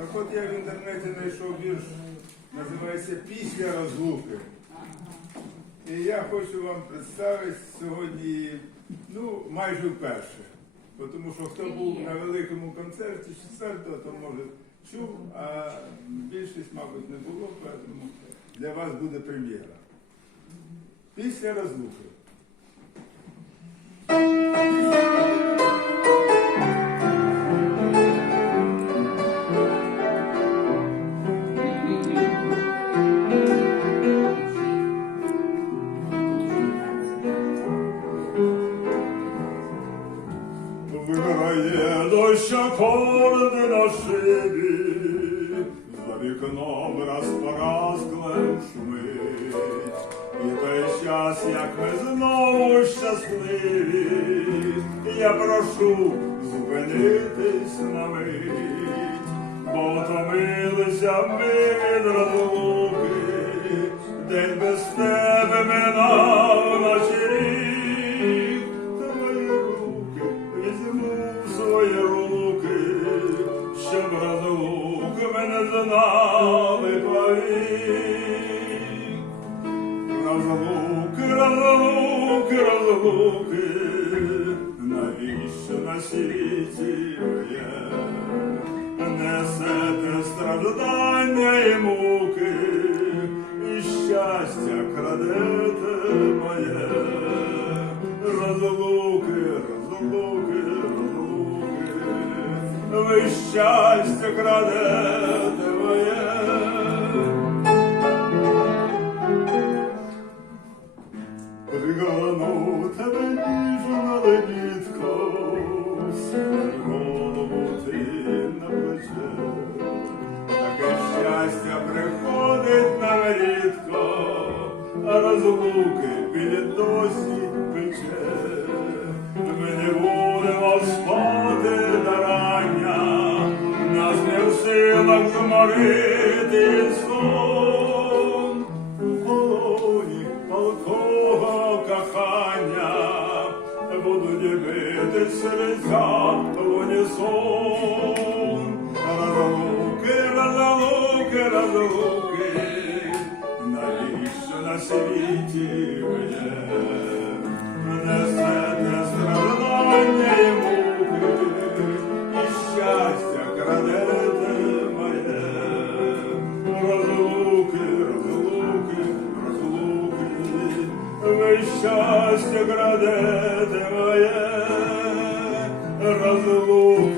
Так от я в інтернеті знайшов вірш, називається Після розлуки. І я хочу вам представити сьогодні, ну, майже вперше. Тому що хто був на великому концерті четвертого, то може чув, а більшість, мабуть, не було, тому для вас буде прем'єра. Після розлуки. Виграє дощ на шибі, за вікном раз і той час, як ми знову щасливі, я прошу зупинитись на мить, бо втомилися ми від мене знали повік. Розлуки, розлуки, розлуки, навіщо на світі є? Несете страждання і муки, і щастя крадете ви щастя крадете моє. Пригану тебе ніжна лебідко, голову ти на плече. Таке щастя приходить нам рідко, а розлуки біля досі силах зморити сон. У полоні кохання будуть бити серця в унісон. ви щастя крадете моє розлуку.